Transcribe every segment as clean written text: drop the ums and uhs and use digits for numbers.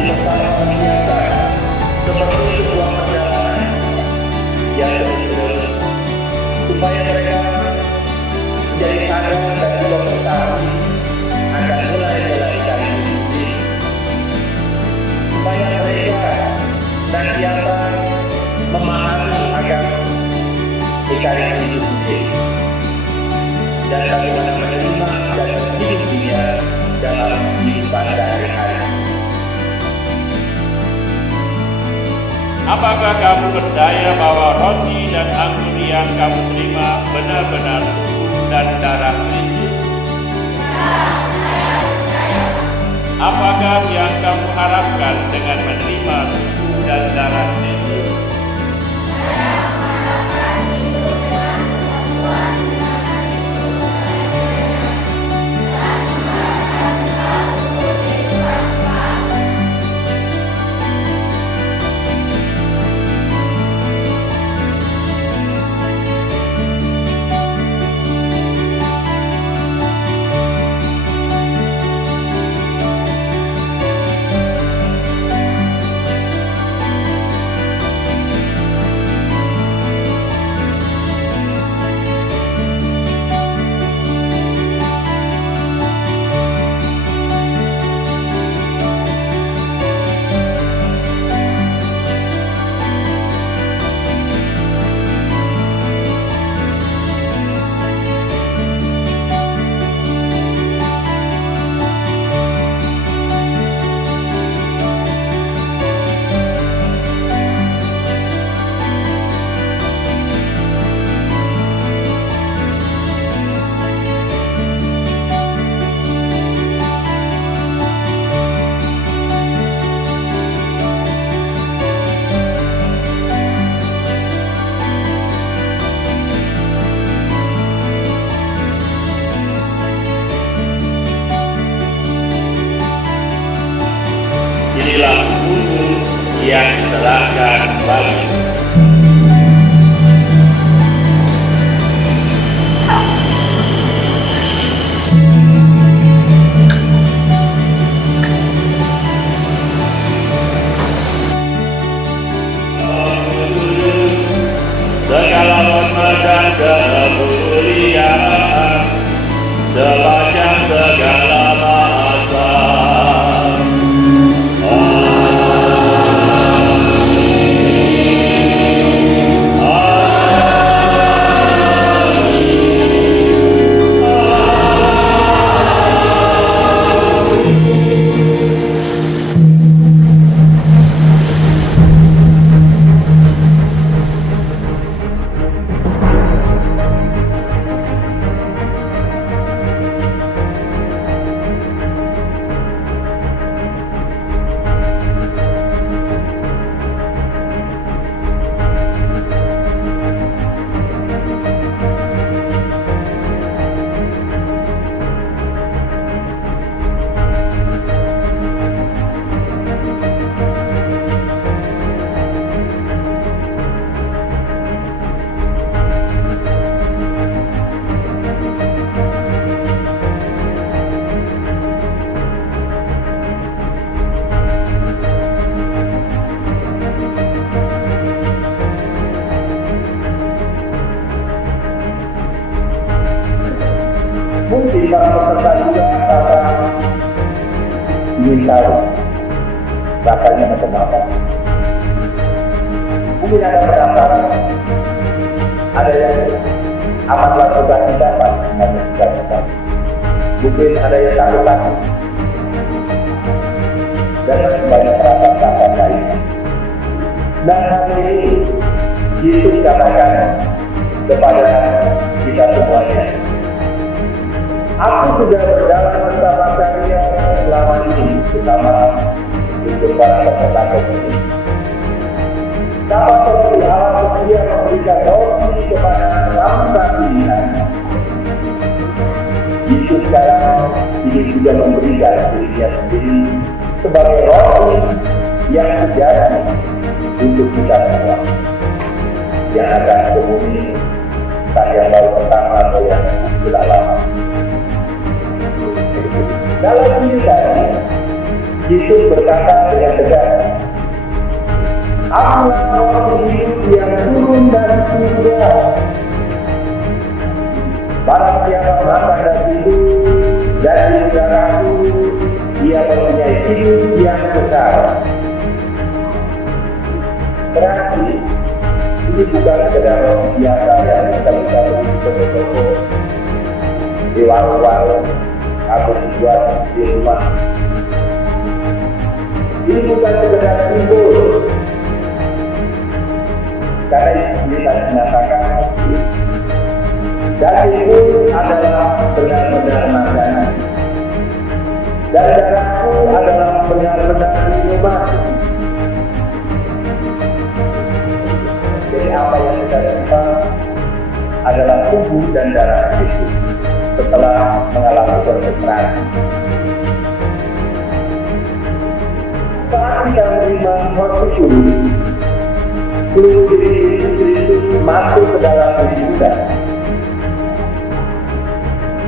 di tempat biasa seperti sebuah perjalanan yang terus supaya mereka menjadi sadar dan juga mengetahui akan mulai menjalankan hidup sendiri, supaya mereka senantiasa memahami akan ikatan hidup sendiri dan bagaimana menerima dan hidup dunia dalam kehidupan sehari-hari. Apakah kamu percaya bahwa roti dan anggur yang kamu terima benar-benar tubuh dan darah Kristus? Apakah yang kamu harapkan dengan menerima tubuh dan darah Kristus? Inilah tubuhku yang diserahkan bagimu. Segala hormat dan kemuliaan sepanjang segala masa. Mungkin para peserta juga akan ingin tahu rasanya macam apa. Mungkin ada pendaftaran, ada yang amatlah sudah didapat dengan yang mungkin ada yang takut takut dan banyak perasaan lainnya. Dan hari ini Yesus katakan kepada kita semuanya, aku sudah berjalan bersama kalian selama ini, terutama untuk para peserta ini. Sama seperti Allah sedia memberikan roti kepada bangsa pilihan, Yesus sekarang ini juga memberikan dirinya sendiri sebagai roti yang sejati untuk kita semua yang akan berhubungi entah yang baru pertama atau yang sudah lama. Dalam diri tadi Yesus berkata dengan tegas, "Akulah roh hidup yang turun dari surga. Barang siapa makan dan minum dari darahku, ia mempunyai hidup yang kekal." Berarti ini bukan sekedar roti biasa yang kita bisa beli di toko-toko, di warung-warung, atau dibuat di rumah. Ini bukan sekedar simbol, karena ini tadi mengatakan dagingku adalah benar-benar makanan, dan darahku adalah benar-benar minuman. Jadi apa yang kita terima adalah tubuh dan darah Yesus setelah mengalami konsentrasi. Saat kita menerima roti kudus, seluruh diri Yesus Kristus masuk ke dalam diri kita.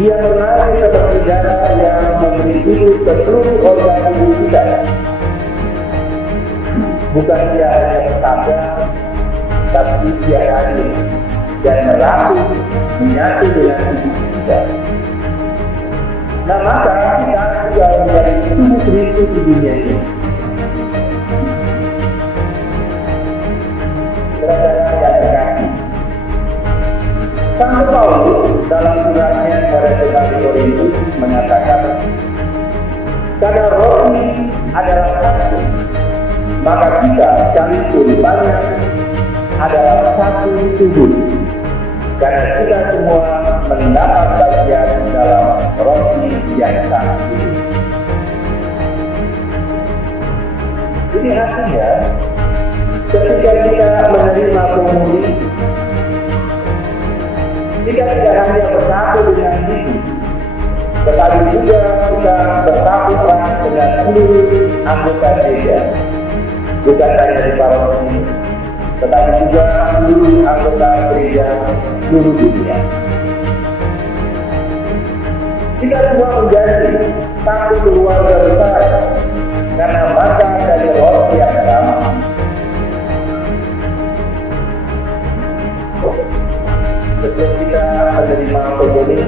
Dia mengalir seperti darah yang memberi hidup ke seluruh organ tubuh kita. Bukan dia hanya bertambah, tapi dia hadir dan meratu menyatu dengan tubuh kita. Nah, maka kita juga menjadi tubuh Kristus di dunia ini. Saudara yang terkasih, Santo Paulus dalam suratnya kepada jemaat di Korintus menyatakan, karena roti adalah satu, maka kita sekalipun banyak adalah satu tubuh, karena kita semua mendapat bagian dalam roti yang satu. Ini artinya ketika kita menerima komuni, kita tidak hanya bersatu dengan diri, tetapi juga kita bersatu dengan seluruh anggota gereja, bukan hanya di paroki, tetapi juga seluruh anggota gereja seluruh dunia. Kita semua menjadi satu keluarga besar karena makan dari roti yang sama. Sebelum kita menerima komuni,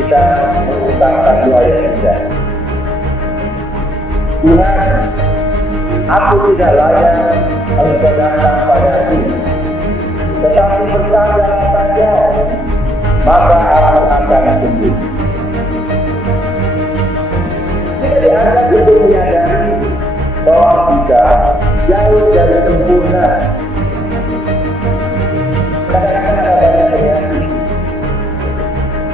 kita mengucapkan doa yang indah. Tuhan, aku tidak layak Engkau datang padaku, tetapi berkata saja, maka aku akan sembuh. Kita diangkat untuk menyadari bahwa kita jauh dari sempurna. Kadang-kadang ada banyak penyakit,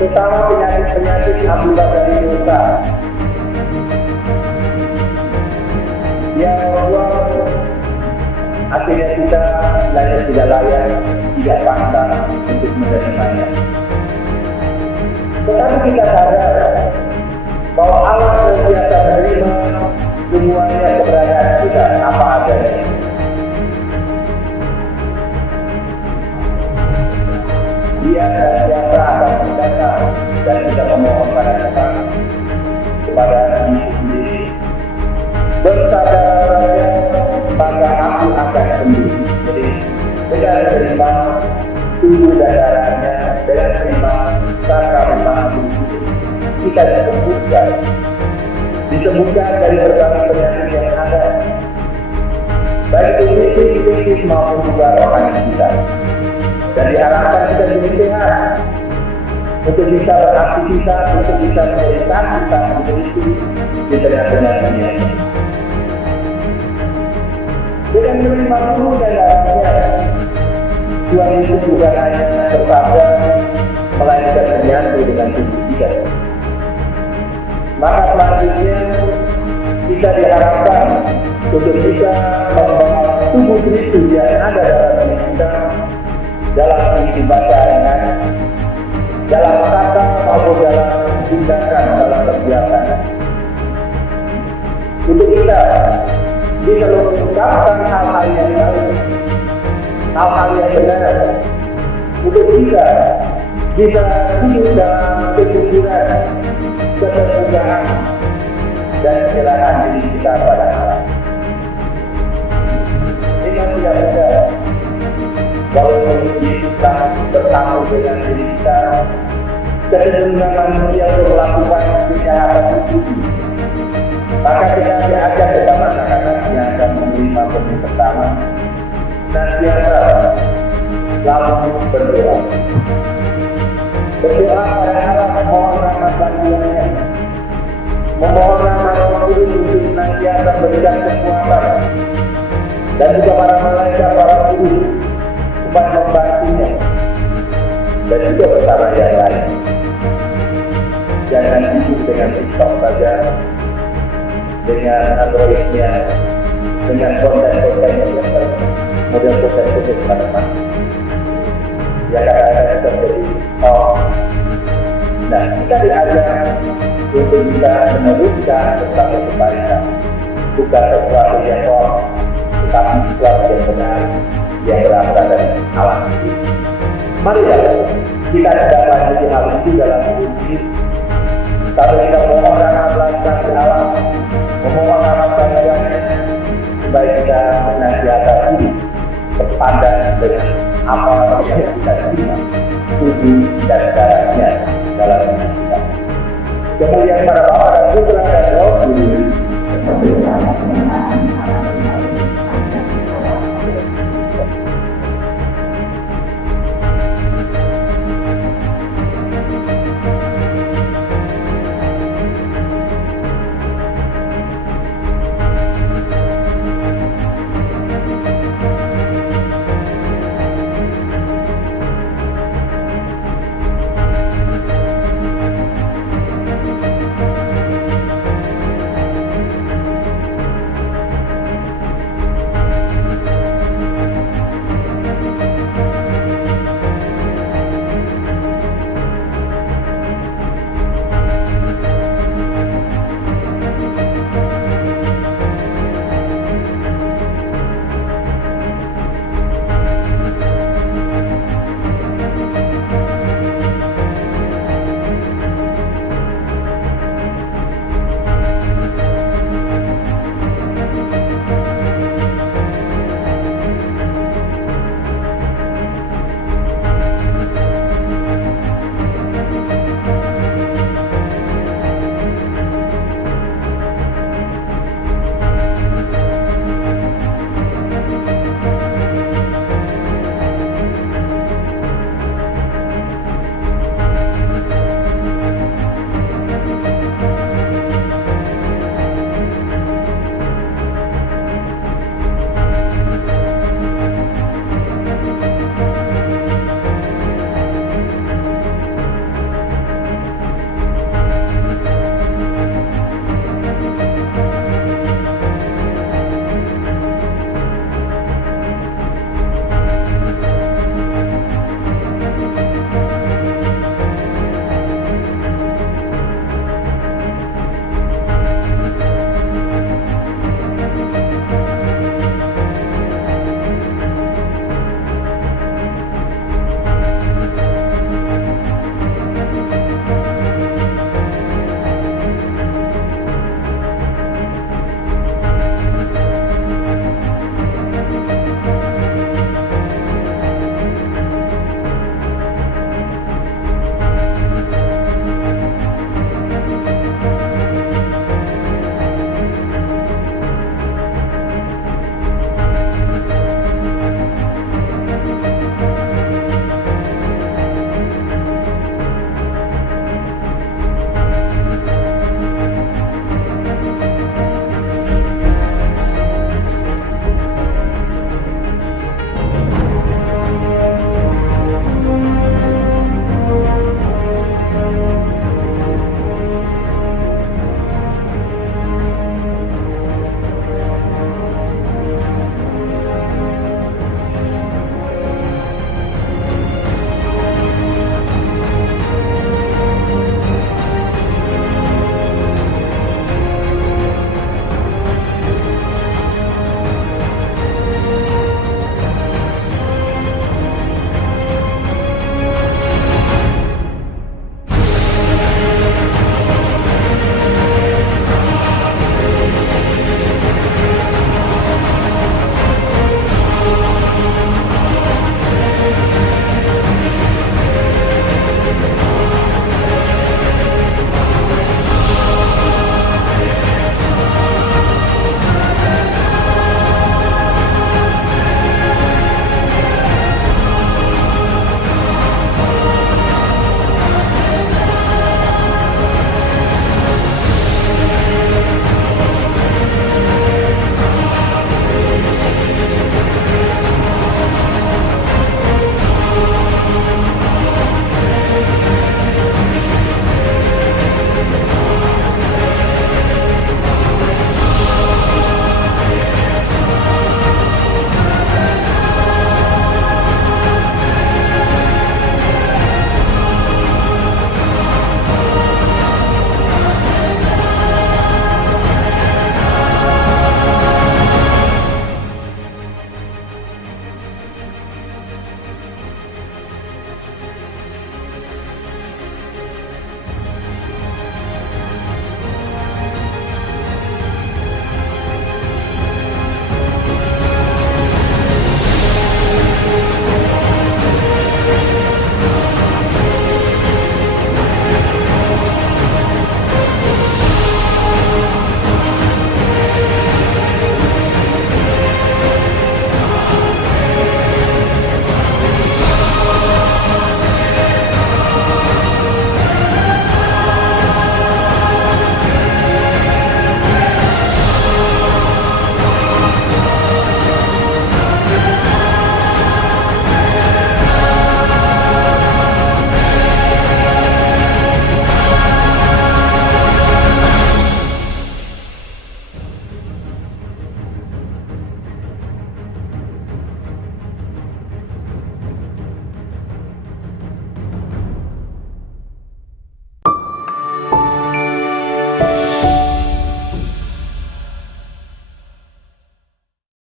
terutama penyakit akibat dari dosa, yang membuat akhirnya kita tidak layak, tidak pantas untuk menerimanya. Tetapi kita sadar bahwa Allah senantiasa menerima semuanya keberadaan kita apa adanya. Dia senantiasa akan mendatang dan kita memohon pada Tuhan, kepada Yesus sendiri. Bersadar saja, maka aku akan sembuh. Jadi, dengan terima tubuh dan darahnya, dengan terima sakramen kita disembuhkan dari berbagai penyakit yang ada, baik itu fisik maupun juga rohani kita. Dan diharapkan kita jadi sehat untuk bisa beraktivitas, untuk bisa menjadi kita Kristus di tengah-tengah dunia ini. Dengan menerima tubuh dan darahnya, Tuhan Yesus bukan hanya bersabda, melainkan menyatu dengan tubuh kita. Maka selanjutnya kita diharapkan untuk bisa membawa tubuh Kristus yang ada dalam diri kita dalam kehidupan sehari-hari, dalam kata maupun dalam tindakan, dalam kegiatan. Untuk kita bisa mengungkapkan hal-hal yang baik, hal-hal yang benar. Untuk kita bisa hidup dalam kejujuran, keterbukaan, dan penyerahan diri kita pada Allah. Ini tidak mudah. Walaupun Yesus telah bersama dengan diri kita, kecenderungan manusia untuk melakukan kejahatan itu. Maka kita diajak bersama anak-anak yang akan menerima benih pertama, senantiasa lalu berdoa. Berdoa pada Allah, memohon rahmat bantuannya, memohon rahmat Roh Kudus untuk senantiasa berikan kekuatan, dan juga para malaikat, para kudus supaya membantunya, dan juga bersama yang lain. Jangan sibuk dengan TikTok saja, dengan Androidnya, dengan konten-konten yang model konten-konten teman-teman yang kadang-kadang terjadi. Nah, kita diajar untuk bisa meneruskan sesuatu kebaikan, bukan sesuatu yang wrong, tetapi sesuatu yang benar, yang berasal dari alam ini. Mari kita tidak lanjuti hal itu dalam hidup ini. Kalau kita memohon rahmat lancar di alam, memohon rahmat bantuannya, supaya kita senantiasa hidup berpandan dengan apa yang kita terima, tubuh dan darahnya dalam hidup kita. Kemudian para Bapa dan Putra dan Roh Kudus